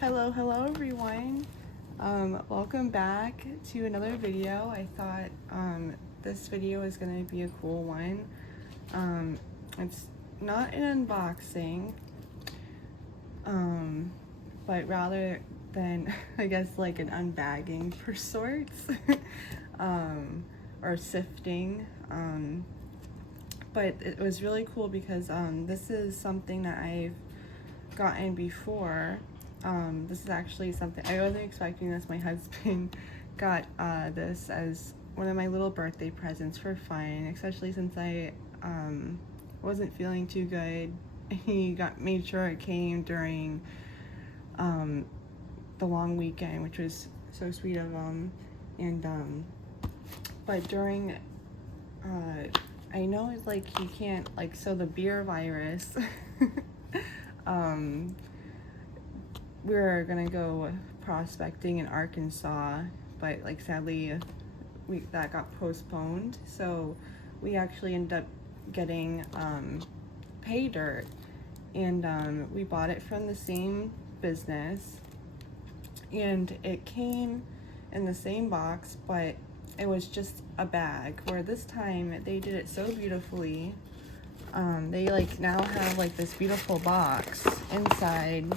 Hello everyone. Welcome back to another video. I thought this video is going to be a cool one. It's not an unboxing, but rather than I guess like an unbagging for sorts, or sifting. But it was really cool because this is something that I've gotten before. This is actually something I wasn't expecting this. My husband got this as one of my little birthday presents for fun, especially since I wasn't feeling too good. He made sure it came during the long weekend, which was so sweet of him. And but during I know it's like you can't, like, so the beer virus we were gonna go prospecting in Arkansas, but like sadly that got postponed, so we actually ended up getting pay dirt, and we bought it from the same business, and it came in the same box, but it was just a bag, where this time they did it so beautifully. They like now have like this beautiful box inside.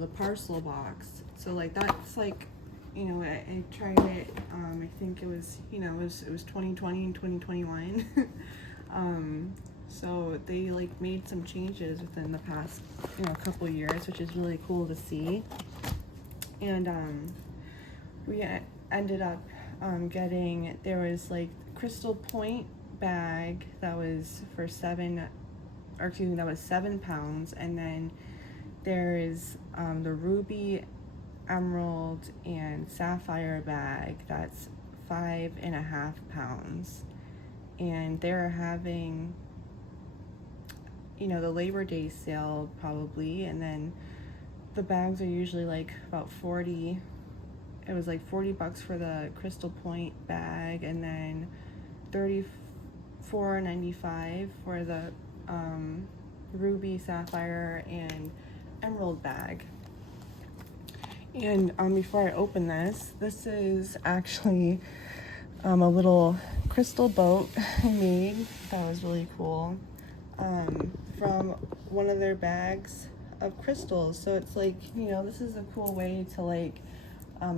The parcel box. So like that's like, I tried it, I think it was, it was 2020 and 2021. So they like made some changes within the past, couple years, which is really cool to see. And we ended up getting, there was like Crystal Point bag that was for that was 7 pounds, and then there is the Ruby, Emerald, and Sapphire bag that's 5.5 pounds, and they're having the Labor Day sale probably, and then the bags are usually like about 40. It was like $40 for the Crystal Point bag, and then $34.95 for the Ruby, Sapphire, and Emerald bag. And before I open this is actually a little crystal boat I made that was really cool, from one of their bags of crystals. So it's like, this is a cool way to like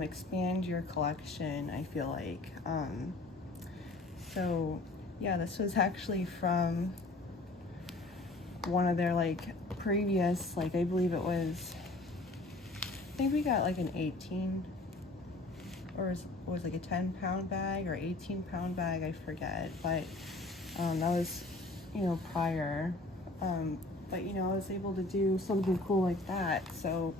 expand your collection, I feel like. So yeah, this was actually from one of their like previous, like I believe it was, I think we got like an 18, or it was like a 10-pound bag or 18-pound bag, I forget, but that was prior, but I was able to do something cool like that. So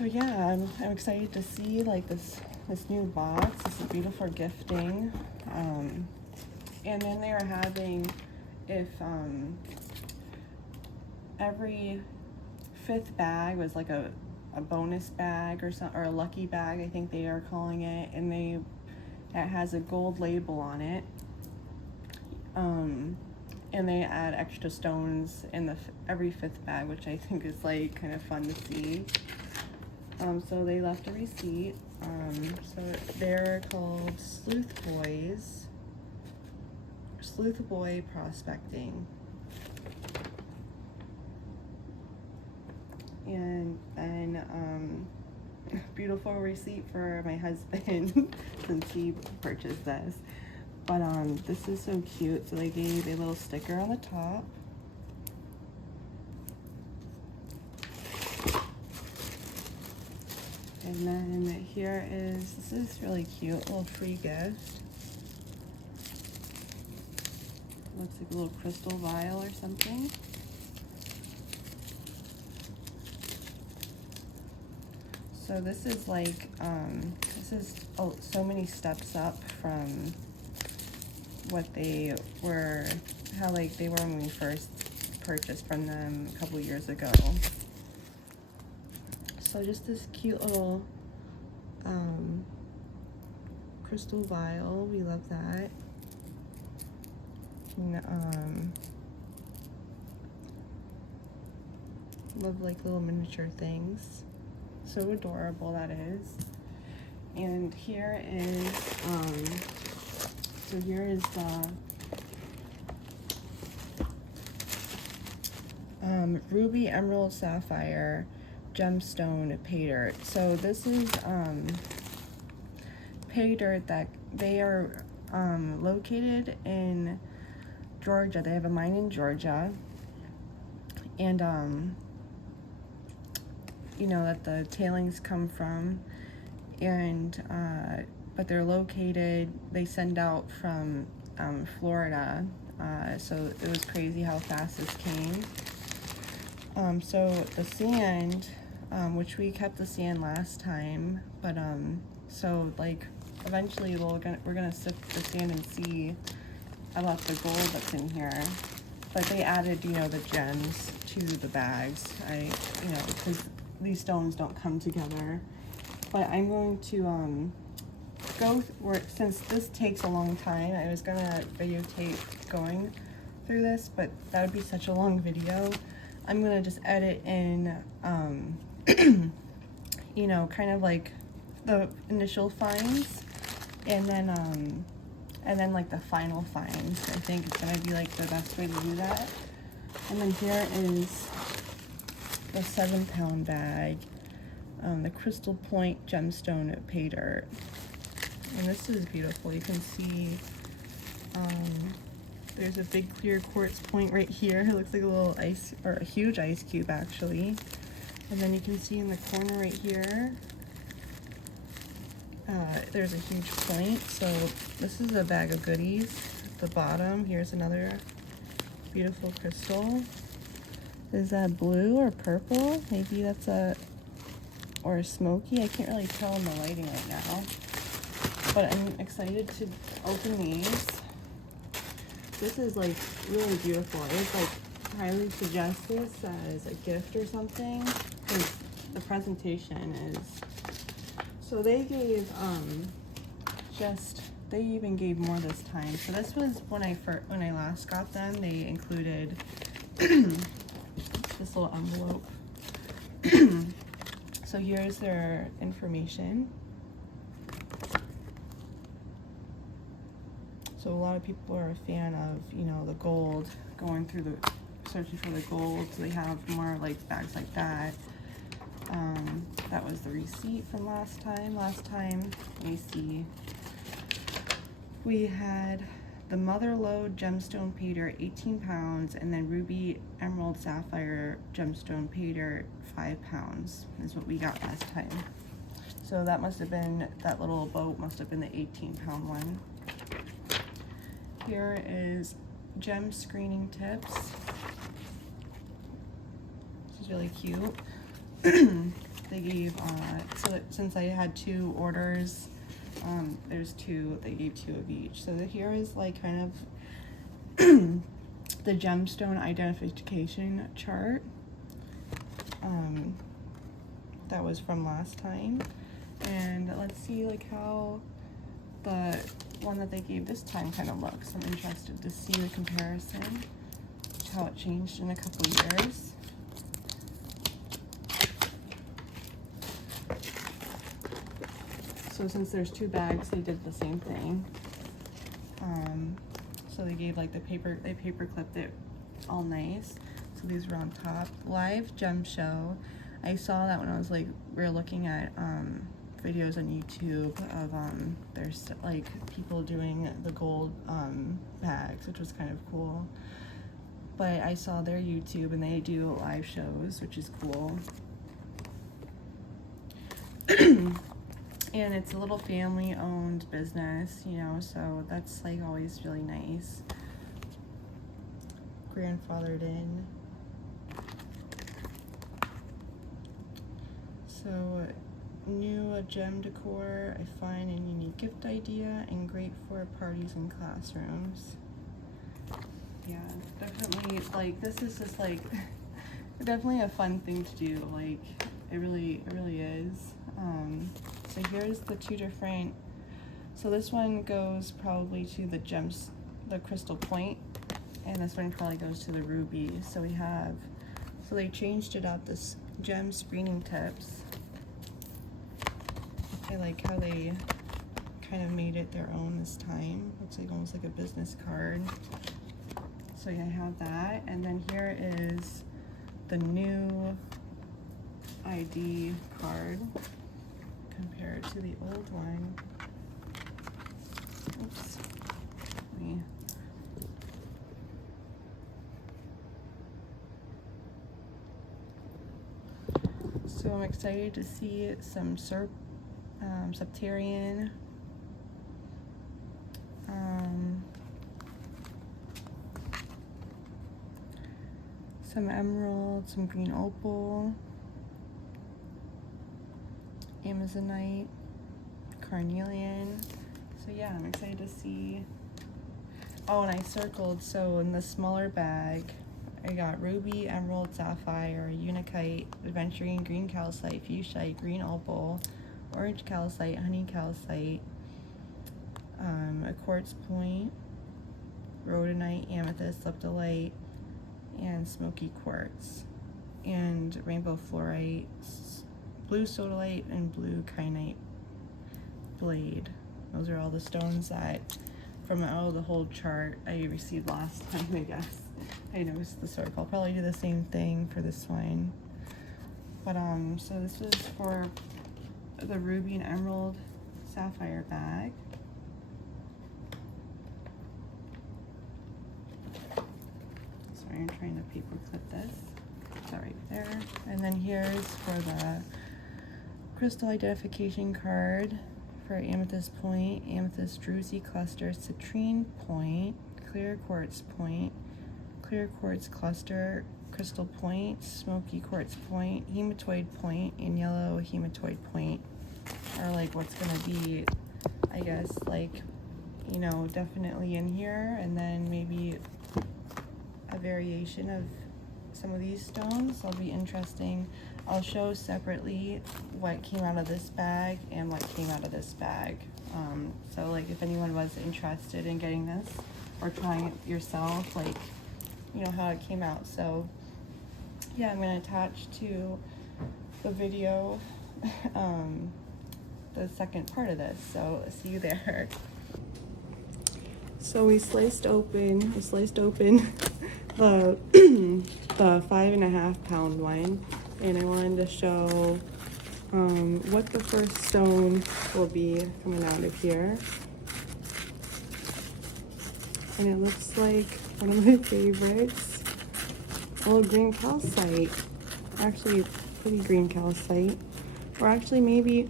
yeah, I'm excited to see like this new box. This is beautiful gifting. And then they are having, if every 5th bag was like a bonus bag or a lucky bag, I think they are calling it, and it has a gold label on it. And they add extra stones in every 5th bag, which I think is like kind of fun to see. So they left a receipt. So they're called Sluiceboy Prospecting. And then beautiful receipt for my husband since he purchased this. But this is so cute. So they gave a little sticker on the top. And then this is really cute, little free gift. Looks like a little crystal vial or something. So this is like, so many steps up from what they were, how like they were when we first purchased from them a couple years ago. So just this cute little crystal vial, we love that. And, love like little miniature things. So adorable that is. And here is, so here is the Ruby, Emerald, Sapphire, Gemstone pay dirt. So this is pay dirt that they are located in Georgia. They have a mine in Georgia, and you know, that the tailings come from, and but they're located, they send out from Florida, so it was crazy how fast this came. So the sand, which we kept the sand last time, but so like eventually we're gonna sift the sand and see about the gold that's in here. But they added, you know, the gems to the bags. You know, because these stones don't come together. But I'm going to since this takes a long time, I was gonna videotape going through this, but that would be such a long video. I'm gonna just edit in, you know, kind of like the initial finds, and then like the final finds. I think it's gonna be like the best way to do that. And then here is the 7-pound bag, the Crystal Point Gemstone pay dirt. And this is beautiful. You can see there's a big clear quartz point right here. It looks like a little ice, or a huge ice cube actually. And then you can see in the corner right here, there's a huge point. So this is a bag of goodies. At the bottom, here's another beautiful crystal. Is that blue or purple? Maybe that's or smoky. I can't really tell in the lighting right now. But I'm excited to open these. This is like really beautiful. I would like highly suggest this as a gift or something, because the presentation is. So they gave they even gave more this time. So this was when I last got them. They included this little envelope. So here's their information. So a lot of people are a fan of, you know, the gold, going through searching for the gold. So they have more like bags like that. That was the receipt from last time. Last time, let me see. We had the Mother Lode Gemstone pay dirt, 18 pounds, and then Ruby, Emerald, Sapphire Gemstone pay dirt, 5 pounds is what we got last time. So that must have been, that little boat must have been the 18-pound one. Here is gem screening tips. This is really cute. They gave, so that since I had 2 orders, there's 2, they gave 2 of each. So here is like kind of the gemstone identification chart. That was from last time. And let's see like how the one that they gave this time kind of looks. I'm interested to see the comparison, how it changed in a couple years. So since there's 2 bags, they did the same thing. So they gave like they paper clipped it all nice. So these were on top. Live gem show. I saw that when I was like, we were looking at videos on YouTube of there's like people doing the gold bags, which was kind of cool. But I saw their YouTube and they do live shows, which is cool. And it's a little family-owned business, you know, so that's like always really nice. Grandfathered in. So, new gem decor, a fine and unique gift idea, and great for parties and classrooms. Yeah, definitely, like, this is just like, definitely a fun thing to do, like, it really is. So here's the 2 different So this one goes probably to the crystal point, and this one probably goes to the ruby. So we have, so they changed it up, this gem screening tips. I like how they kind of made it their own this time. Looks like almost like a business card. So yeah, I have that. And then here is the new ID card compared to the old one. Oops. So I'm excited to see some Septarian, some emerald, some green opal, Amazonite, carnelian. So yeah, I'm excited to see. Oh, and I circled, so in the smaller bag, I got ruby, emerald, sapphire, unakite, aventurine, green calcite, fuchsite, green opal, orange calcite, honey calcite, a quartz point, rhodonite, amethyst, leptolite, and smoky quartz, and rainbow fluorite, blue sodalite, and blue kyanite blade. Those are all the stones that from out of the whole chart I received last time, I guess. I noticed the circle. I'll probably do the same thing for this one. But so this was for the ruby and emerald sapphire bag. Sorry, I'm trying to paper clip this. It's right there. And then here's for the crystal identification card for amethyst point, amethyst druzy cluster, citrine point, clear quartz point, clear quartz cluster, crystal point, smoky quartz point, hematoid point, and yellow hematoid point are like what's gonna be, I guess, like, you know, definitely in here, and then maybe a variation of some of these stones. That'll be interesting. I'll show separately what came out of this bag and what came out of this bag. So like if anyone was interested in getting this or trying it yourself, like, you know, how it came out. So yeah, I'm gonna attach to the video the second part of this, so see you there. So we sliced open the the 5.5 pound one, and I wanted to show what the first stone will be coming out of here. And it looks like one of my favorites, a little green calcite. Actually, pretty green calcite. Or actually maybe,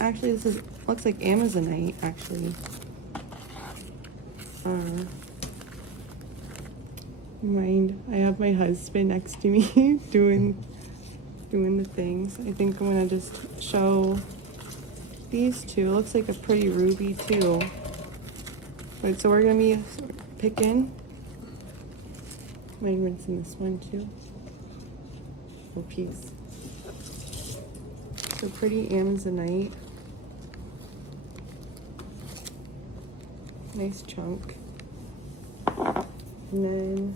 actually this looks like Amazonite, actually. I have my husband next to me doing the things. I think I'm gonna just show these two. It looks like a pretty ruby too. But so we're gonna be picking. Might rinse in this one too. Oh, piece. So pretty Amazonite. Nice chunk. And then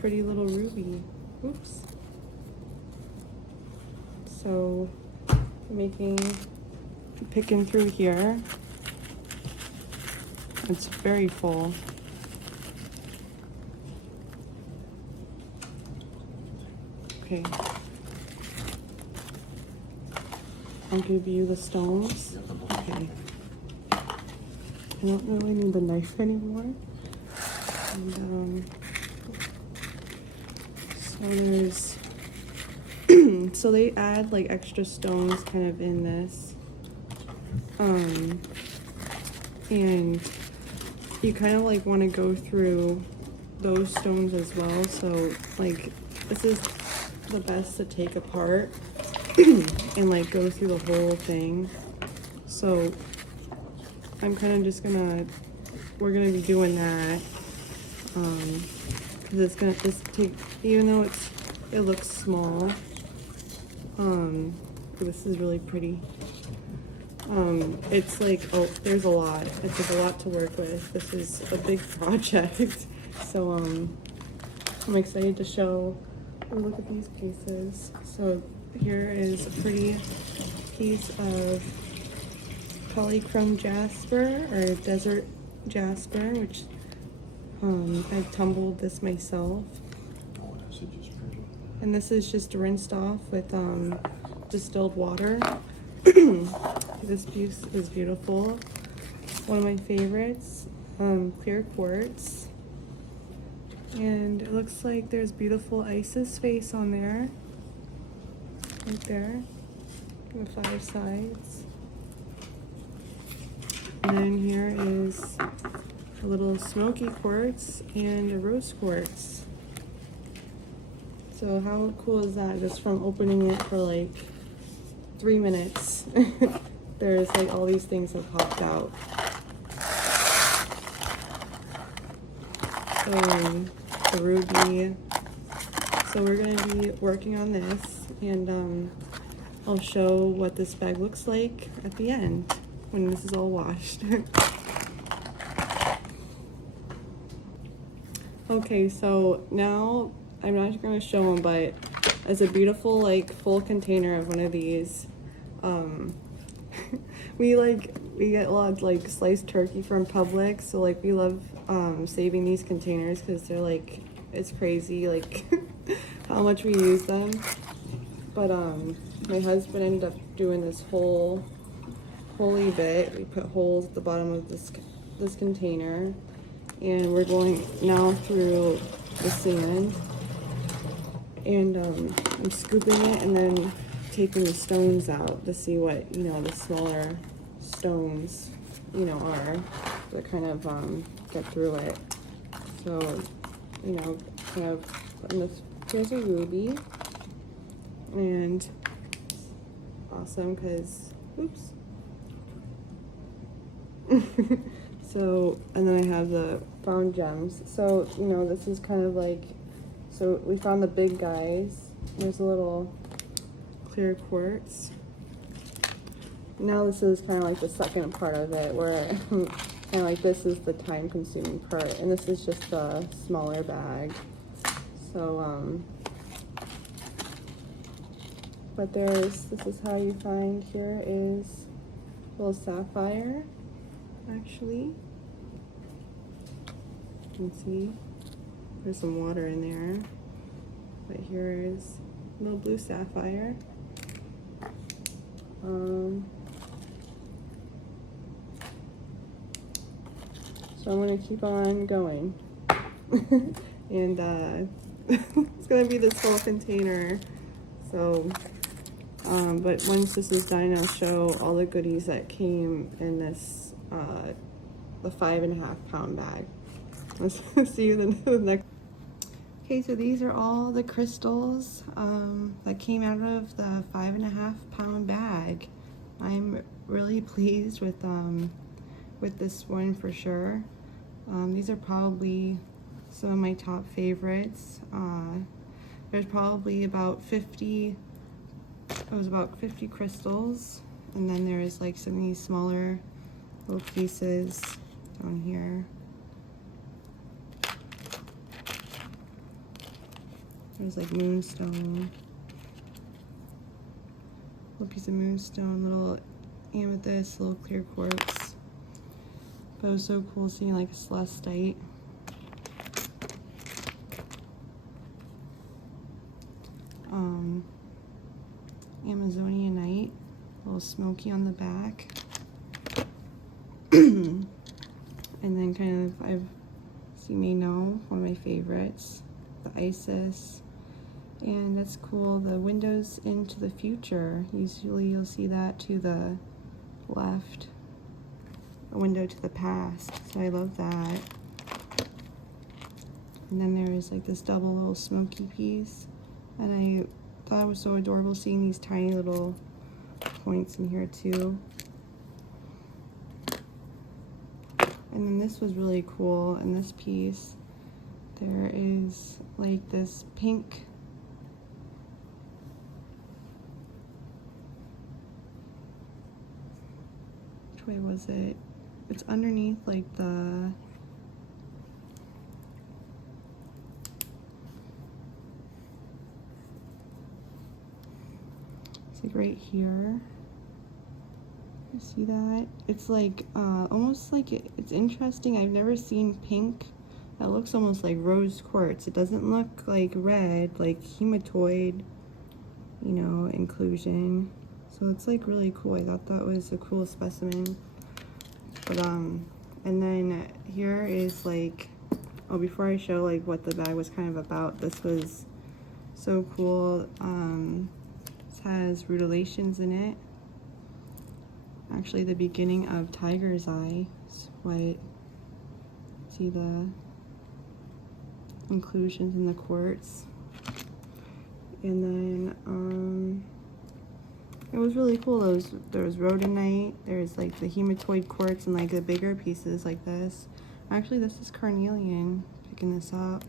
pretty little ruby. Oops. So picking through here. It's very full. Okay. I'll give you the stones. Okay. I don't really need the knife anymore. And, so there's, so they add like extra stones kind of in this. And you kind of like want to go through those stones as well. So like this is the best to take apart and like go through the whole thing. So I'm kind of just we're gonna be doing that. Cause it's gonna just take, even though it looks small, this is really pretty. It's like, oh, there's a lot. It's like a lot to work with. This is a big project. So I'm excited to show, oh, look at these pieces. So here is a pretty piece of polychrome jasper or desert jasper, which I've tumbled this myself. And this is just rinsed off with distilled water. This piece is beautiful. One of my favorites, clear quartz. And it looks like there's beautiful Isis face on there. Right there. On the 5 sides. And then here is a little smoky quartz and a rose quartz. So how cool is that? Just from opening it for like 3 minutes, there's like all these things have popped out. The ruby. So we're gonna be working on this, and I'll show what this bag looks like at the end when this is all washed. Okay, so now I'm not going to show them, but it's a beautiful like full container of one of these. We get a lot of like sliced turkey from Publix, so like we love saving these containers because they're like, it's crazy like how much we use them. But my husband ended up doing this whole bit. We put holes at the bottom of this container, and we're going now through the sand, and I'm scooping it and then taking the stones out to see what, you know, the smaller stones, you know, are that kind of get through it. So, you know, kind of putting this, here's a ruby, and awesome because, oops. So, and then I have the found gems. So, you know, this is kind of like, so we found the big guys. There's a little clear quartz. Now this is kind of like the second part of it, where kind of like this is the time consuming part, and this is just a smaller bag. So, but this is how you find, here is a little sapphire, actually. You can see there's some water in there, but here is a little blue sapphire. So I'm gonna keep on going. And it's gonna be this whole container. So, but once this is done, I'll show all the goodies that came in this, the 5.5 pound bag. Let's see you in the next. Okay, so these are all the crystals that came out of the 5.5 pound bag. I'm really pleased with this one for sure. These are probably some of my top favorites. There's probably about 50, it was about 50 crystals, and then there's like some of these smaller little pieces down here. There's like moonstone, little piece of moonstone, little amethyst, little clear quartz. But it was so cool seeing like a celestite. Amazonianite, a little smoky on the back. And then kind of, as you may know, one of my favorites, the Isis. And that's cool, the windows into the future. Usually you'll see that to the left, a window to the past. So I love that. And then there is like this double little smoky piece. And I thought it was so adorable seeing these tiny little points in here too. And then this was really cool. In this piece, there is like this pink way was it? It's underneath like the, it's like right here. You see that? It's like almost like it's interesting. I've never seen pink that looks almost like rose quartz. It doesn't look like red, like hematoid, you know, inclusion. So it's like really cool. I thought that was a cool specimen. But and then here is like, oh, before I show like what the bag was kind of about, this was so cool. This has rutilations in it. Actually, the beginning of tiger's eye. What? See the inclusions in the quartz. And then it was really cool. There was rhodonite, there's like the hematoid quartz and like the bigger pieces like this. Actually, this is carnelian, picking this up.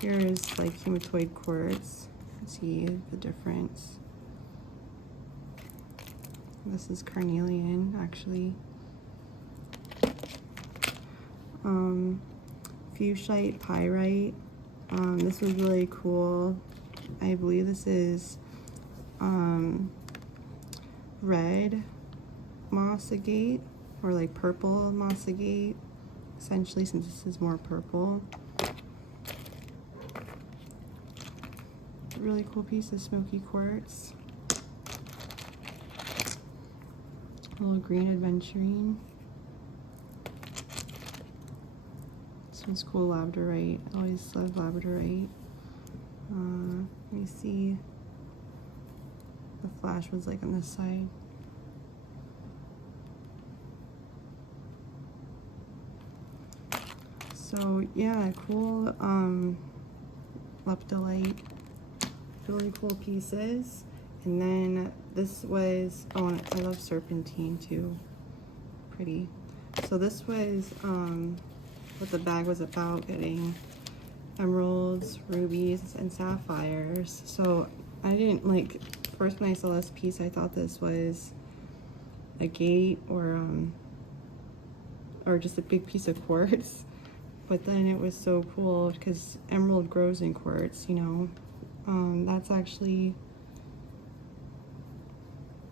Here is like hematoid quartz. See the difference. This is carnelian, actually. Fuchsite pyrite. This was really cool. I believe this is red moss agate, or like purple moss agate, essentially, since this is more purple. Really cool piece of smoky quartz. A little green aventurine. This one's cool, labradorite. I always love labradorite. Let me see. The flash was like on this side. So yeah, cool leptolite. Really cool pieces. And then this was, oh, and I love serpentine too. Pretty. So this was what the bag was about, getting emeralds, rubies, and sapphires. So I didn't like, first when I saw this piece, I thought this was agate or just a big piece of quartz. But then it was so cool because emerald grows in quartz, you know. That's actually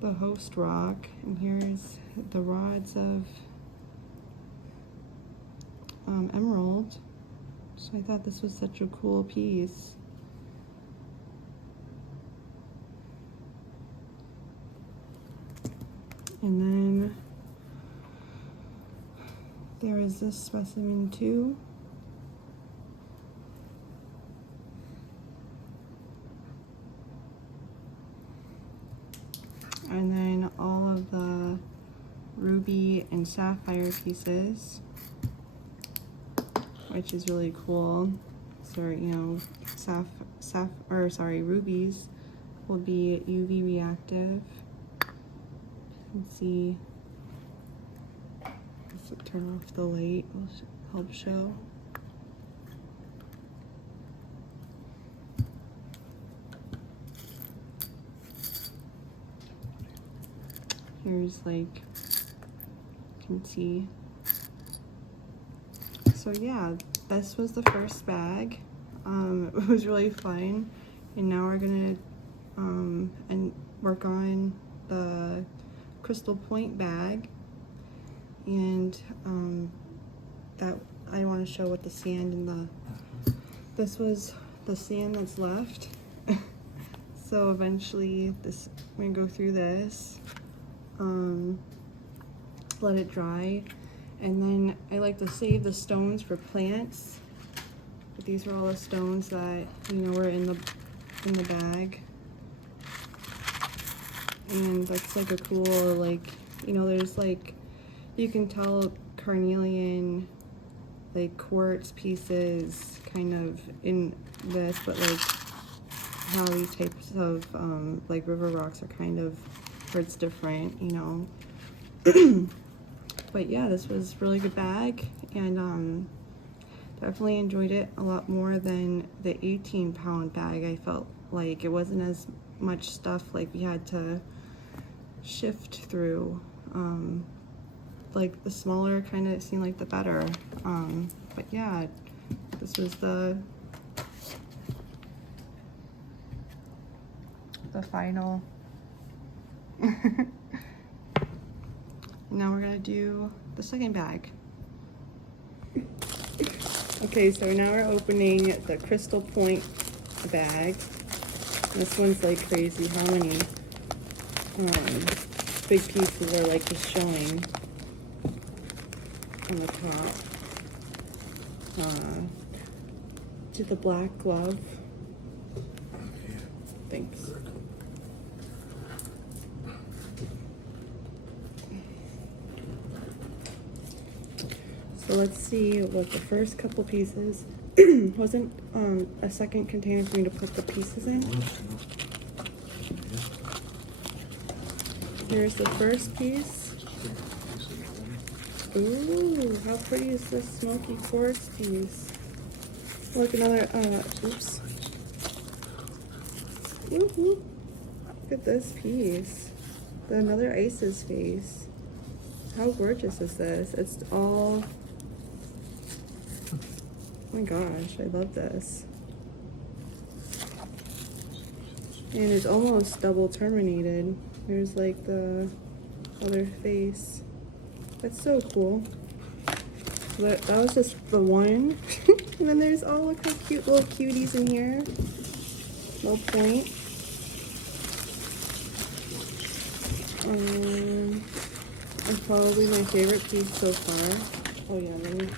the host rock, and here's the rods of emerald. So I thought this was such a cool piece. And then there is this specimen too. And then all of the ruby and sapphire pieces, which is really cool. So, you know, rubies will be UV reactive. You can see, let's turn off the light, will help show. Here's like, you can see. So yeah, this was the first bag. It was really fun, and now we're gonna and work on the crystal point bag, and that I want to show what the sand and this was the sand that's left. So eventually we're gonna go through this, let it dry. And then I like to save the stones for plants. But these are all the stones that, you know, were in the bag. And that's like a cool, like, you know, there's like, you can tell carnelian, like quartz pieces kind of in this, but like how these types of like river rocks are kind of, where it's different, you know. But yeah, this was a really good bag, and definitely enjoyed it a lot more than the 18-pound bag. I felt like it wasn't as much stuff, like we had to shift through. Like the smaller kind of seemed like the better. But yeah, this was the final. Now we're gonna do the second bag. Okay, so now we're opening the Crystal Point bag. This one's like crazy. How many big pieces are like just showing on the top. To the black glove. Thanks. So let's see what the first couple pieces. Wasn't a second container for me to put the pieces in. Here's the first piece. Ooh, how pretty is this smoky quartz piece? Look, another, oops. Woohoo! Look at this piece. Another Isis face. How gorgeous is this? It's all, oh my gosh, I love this. And it's almost double terminated. There's like the other face. That's so cool. So that was just the one. And then there's, oh, look how cute little cuties in here. Little point. It's probably my favorite piece so far. Oh yeah, let me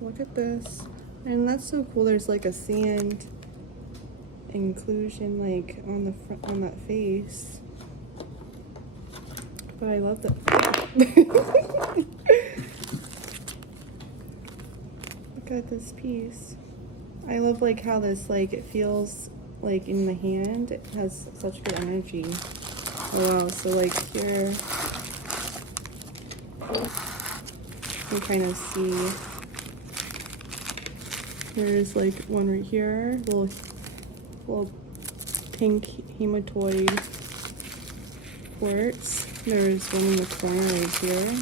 look at this. And that's so cool. There's like a sand inclusion like on the front, on that face. But I love that. Look at this piece. I love like how this like it feels like in the hand. It has such good energy. Oh wow, so like here you can kind of see there's like one right here, little pink hematoid quartz. There's one in the corner right here.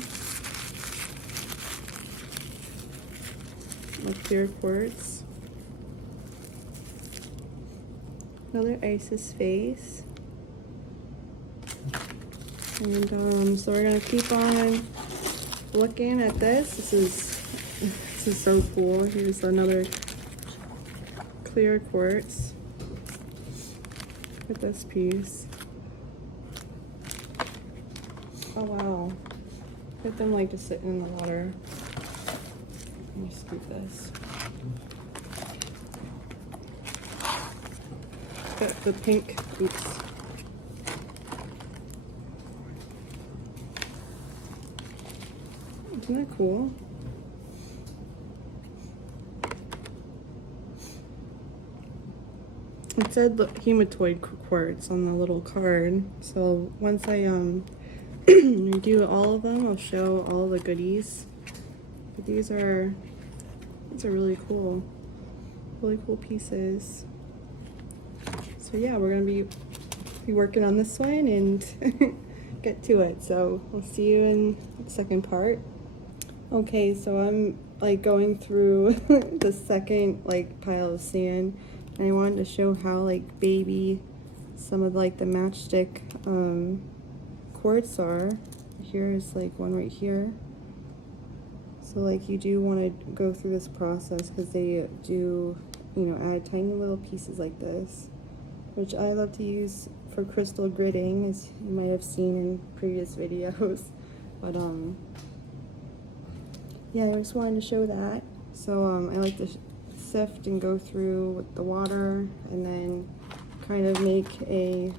A clear quartz. Another Isis face. And so we're gonna keep on looking at this. This is so cool. Here's another clear quartz. Look at this piece. Oh wow. Get them like just sitting in the water. Let me scoop this. Got the pink, oops. Isn't that cool? It said hematoid quartz on the little card. So once I redo all of them, I'll show all the goodies. But these are really cool pieces. So yeah, we're gonna be working on this one and get to it. So we'll see you in the second part. Okay, so I'm like going through the second like pile of sand, and I wanted to show how like baby some of like the matchstick quartz are. Here's like one right here. So like you do want to go through this process because they do, you know, add tiny little pieces like this, which I love to use for crystal gridding, as you might have seen in previous videos. But yeah, I just wanted to show that. So I like to sift and go through with the water, and then kind of make a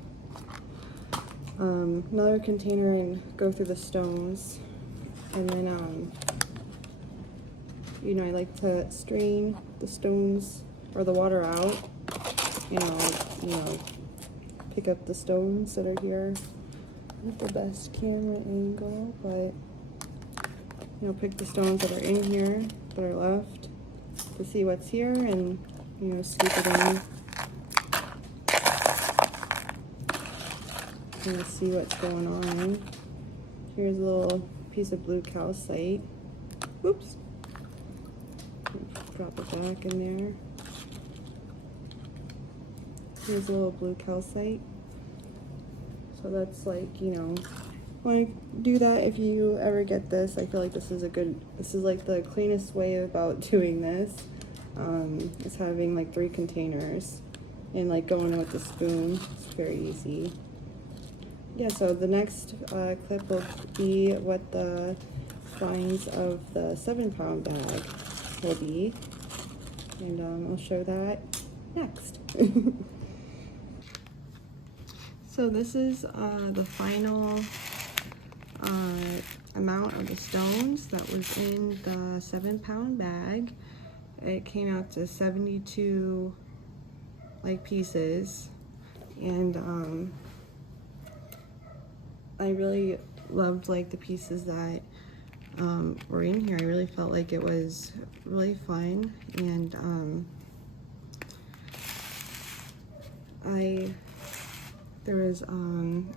another container and go through the stones, and then you know, I like to strain the stones or the water out. You know, pick up the stones that are here. Not the best camera angle, but you know, pick the stones that are in here that are left to see what's here, and you know, scoop it in. kind of see what's going on. Here's a little piece of blue calcite. Oops. Drop it back in there. Here's a little blue calcite. So that's like, you know, want to do that if you ever get this. I feel like this is like the cleanest way about doing this. Is having like 3 containers and like going in with the spoon. It's very easy. Yeah, so the next clip will be what the finds of the 7-pound bag will be, and I'll show that next. So this is the final amount of the stones that was in the 7-pound bag. It came out to 72 like pieces, and I really loved like the pieces that were in here. I really felt like it was really fun, and there was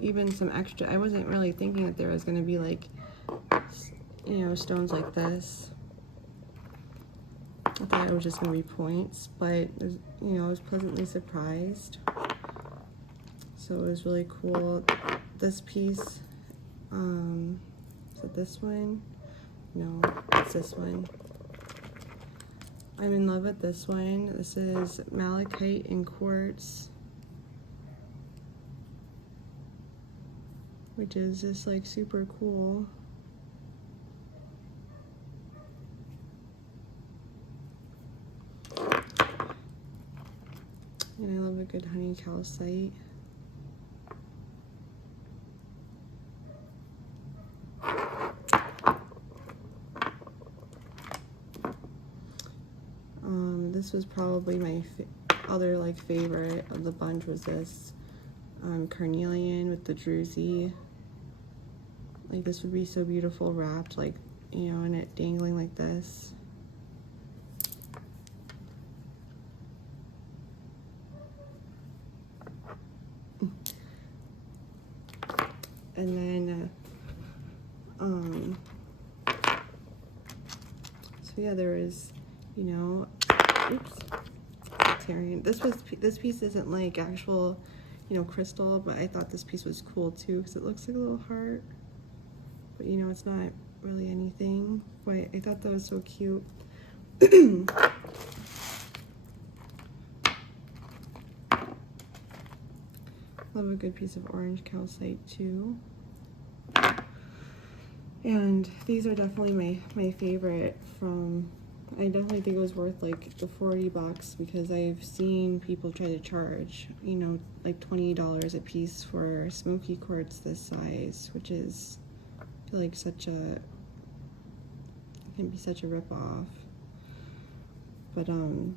even some extra. I wasn't really thinking that there was going to be like, you know, stones like this. I thought it was just going to be points, but it was, you know, I was pleasantly surprised. So it was really cool. This piece, is it this one? No, it's this one. I'm in love with this one. This is malachite and quartz, which is just like super cool. And I love a good honey calcite. This was probably my other like favorite of the bunch, was this carnelian with the druzy. Like, this would be so beautiful wrapped, like, you know, and it dangling like this. And then so yeah, there is, you know, oops, tearing. This piece isn't like actual, you know, crystal, but I thought this piece was cool too because it looks like a little heart, but you know, it's not really anything. But I thought that was so cute. Love a good piece of orange calcite too. And these are definitely my favorite from, I definitely think it was worth like the $40 because I've seen people try to charge, you know, like $20 a piece for smoky quartz this size, which is, I feel like it can be such a rip-off. But and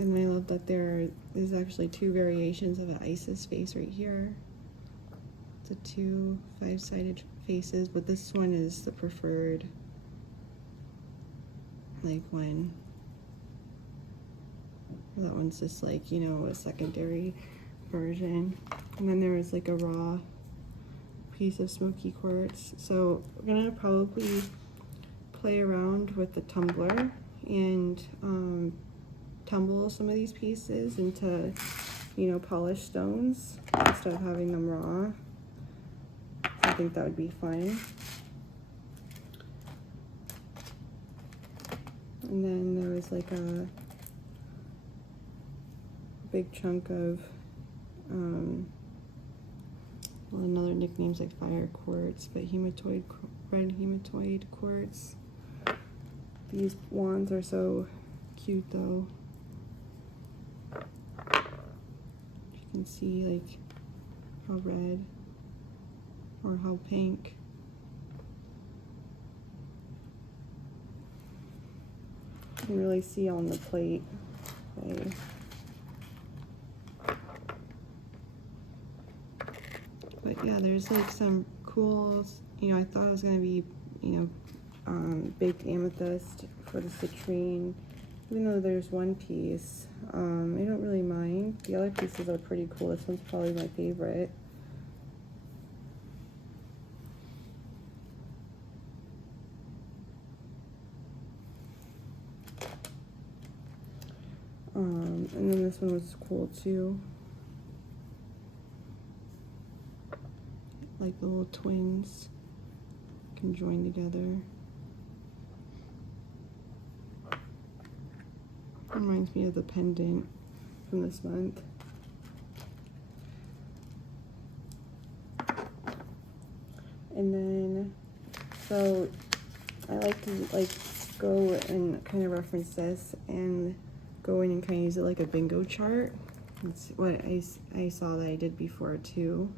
I love that there's actually 2 variations of an Isis face right here. It's a 2 5-sided faces, but this one is the preferred like one. That one's just like, you know, a secondary version. And then there was like a raw piece of smoky quartz. So we're gonna probably play around with the tumbler and tumble some of these pieces into, you know, polished stones instead of having them raw. I think that would be fun. And then there was like a big chunk of, well, another nickname's like fire quartz, but red hematoid quartz. These wands are so cute though. You can see like how red or how pink. You can really see on the plate. Okay. But yeah, there's like some cool, you know, I thought it was gonna be, you know, baked amethyst for the citrine. Even though there's one piece, I don't really mind. The other pieces are pretty cool. This one's probably my favorite. And then this one was cool too. Like the little twins can join together. Reminds me of the pendant from this month. And then, so I like to go and kind of reference this and go in and kind of use it like a bingo chart. That's what I saw that I did before too.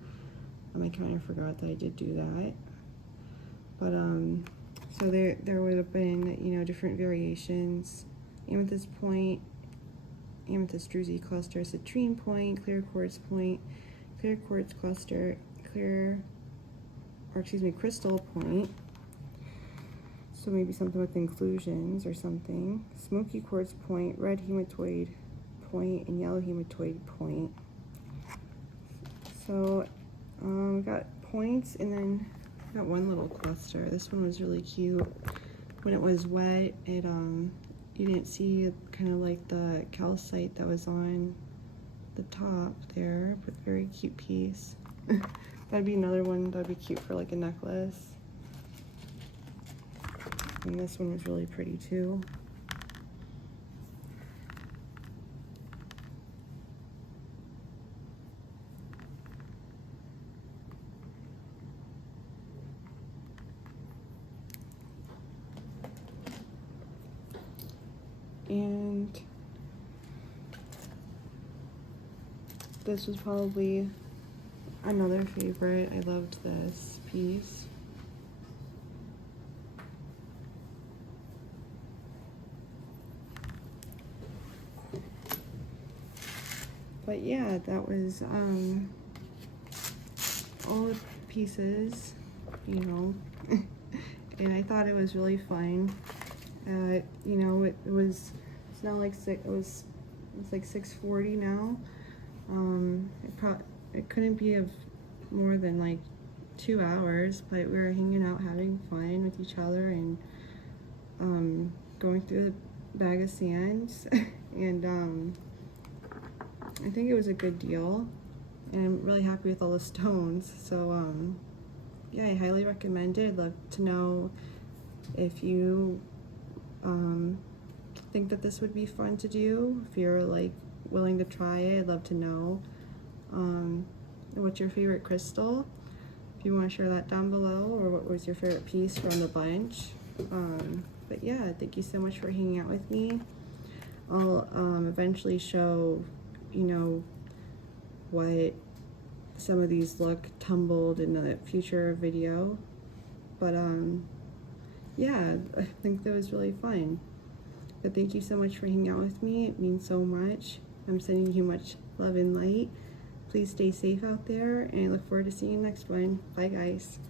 I kind of forgot that I did do that. But so there would have been, you know, different variations. Amethyst point, amethyst druzy cluster, citrine point, clear quartz point, clear quartz cluster, crystal point. So maybe something with inclusions or something. Smoky quartz point, red hematoid point, and yellow hematoid point. So we got points, and then we got one little cluster. This one was really cute. When it was wet, it you didn't see kind of like the calcite that was on the top there, but very cute piece. That'd be another one that'd be cute for like a necklace. And this one was really pretty too. And this was probably another favorite. I loved this piece. But yeah, that was all the pieces, you know. And I thought it was really fun. You know, it's now like it's like 6:40 now. It couldn't be of more than like 2 hours, but we were hanging out, having fun with each other, and going through the bag of sands. And I think it was a good deal, and I'm really happy with all the stones. So yeah, I highly recommend it. I'd love to know if you think that this would be fun to do. If you're like willing to try it, I'd love to know. What's your favorite crystal? If you want to share that down below, or what was your favorite piece from the bunch. But yeah, thank you so much for hanging out with me. I'll eventually show, you know, what some of these look tumbled in a future video. But yeah, I think that was really fun. But thank you so much for hanging out with me. It means so much. I'm sending you much love and light. Please stay safe out there, and I look forward to seeing you next one. Bye guys.